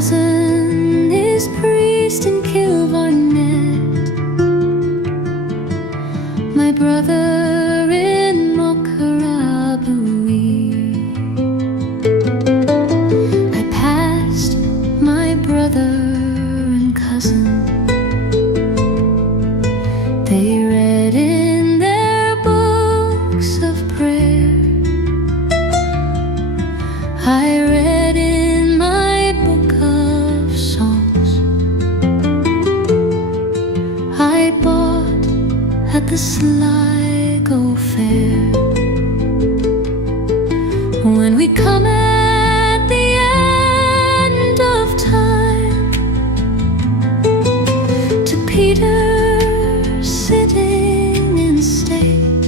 cousin is priest in Kilvarnet, my brother in Mokarabui. I passed my brother and cousin. They read in their books of prayer. I read in my book of songs. I bought at the Sligo Fair. When we come at the end of time to Peter sitting in state,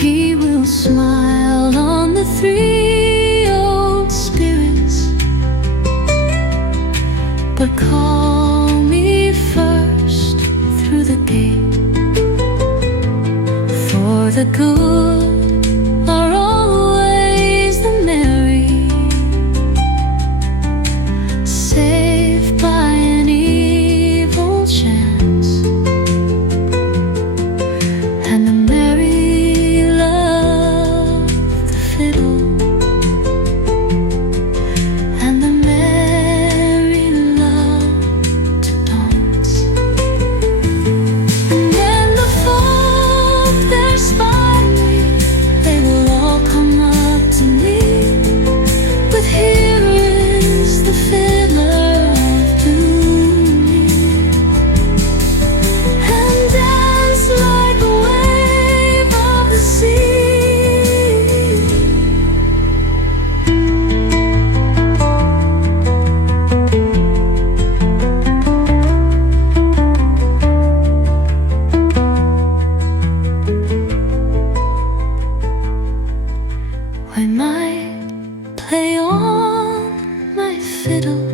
he will smile on the three old spirits, but call me first through the gate. For the good are always the merry, save by an evil chance, and the merry love the fiddle, and the merry love to dance. And when the folk there spy me, they will all come up to me with "Here is the Fiddler of Dooney," and dance like a wave of the sea. I might play on my fiddle